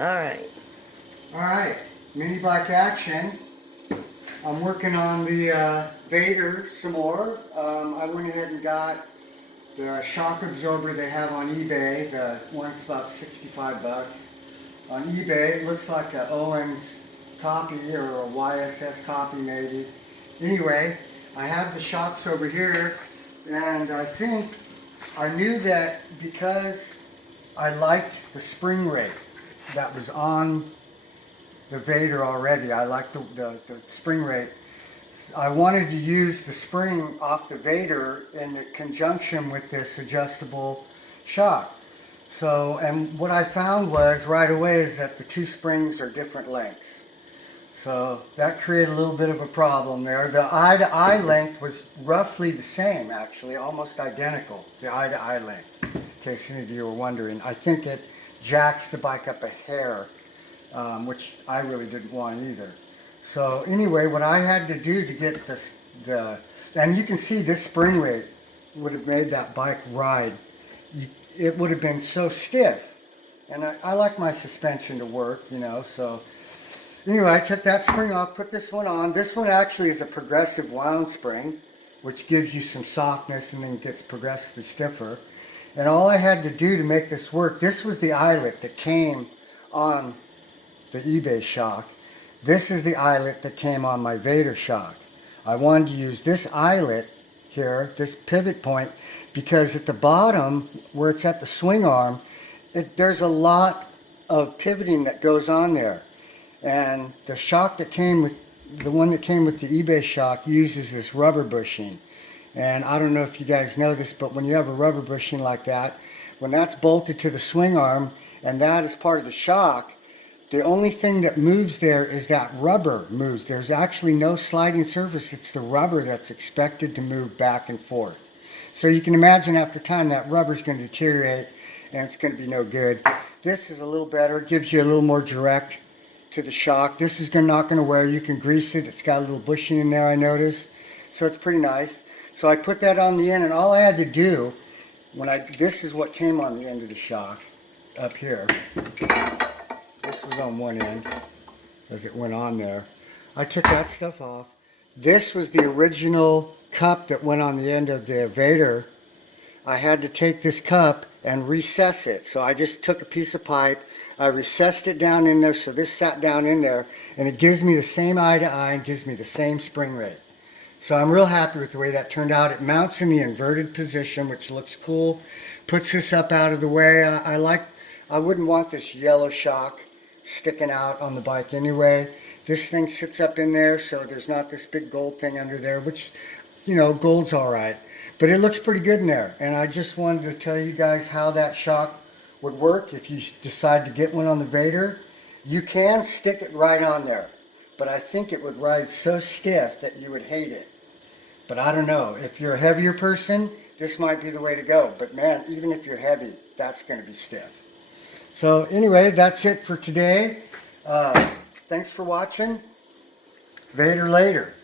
Alright. Alright, mini bike action. I'm working on the Vader some more. I went ahead and got the shock absorber they have on eBay. The one's about 65 bucks. On eBay, it looks like a Owens copy or a YSS copy maybe. Anyway, I have the shocks over here, and I knew that because I liked the spring rate that was on the Vader already. I liked the spring rate. I wanted to use the spring off the Vader in conjunction with this adjustable shock. So, and what I found was right away is that the two springs are different lengths. So that created a little bit of a problem there. The eye-to-eye length was roughly the same, actually, almost identical, the eye-to-eye length, in case any of you were wondering. I think it jacks the bike up a hair, which I really didn't want either. So anyway, what I had to do to get this, and you can see this spring rate would have made that bike ride. It would have been so stiff. And I like my suspension to work, you know, so anyway, I took that spring off, put this one on. This one actually is a progressive wound spring, which gives you some softness and then gets progressively stiffer. And all I had to do to make this work, this was the eyelet that came on the eBay shock. This is the eyelet that came on my Vader shock. I wanted to use this eyelet here, this pivot point, because at the bottom, where it's at the swing arm, there's a lot of pivoting that goes on there. And the shock that came with, the one that came with the eBay shock uses this rubber bushing. And I don't know if you guys know this, but when you have a rubber bushing like that, when that's bolted to the swing arm and that is part of the shock, the only thing that moves there is that rubber moves. There's actually no sliding surface. It's the rubber that's expected to move back and forth. So you can imagine after time that rubber's going to deteriorate and it's going to be no good. This is a little better. It gives you a little more direct to the shock. This is not going to wear. You can grease it. It's got a little bushing in there, I noticed. So it's pretty nice. So I put that on the end, and all I had to do, this is what came on the end of the shock up here. This was on one end as it went on there. I took that stuff off. This was the original cup that went on the end of the Vader. I had to take this cup and recess it. So I just took a piece of pipe, I recessed it down in there so this sat down in there, and it gives me the same eye to eye and gives me the same spring rate. So I'm real happy with the way that turned out. It mounts in the inverted position, which looks cool. Puts this up out of the way. I wouldn't want this yellow shock sticking out on the bike anyway. This thing sits up in there, so there's not this big gold thing under there, which, you know, gold's all right. But it looks pretty good in there. And I just wanted to tell you guys how that shock would work if you decide to get one on the Vader. You can stick it right on there, but I think it would ride so stiff that you would hate it. But I don't know. If you're a heavier person, this might be the way to go. But man, even if you're heavy, that's going to be stiff. So anyway, that's it for today. Thanks for watching. Vader later.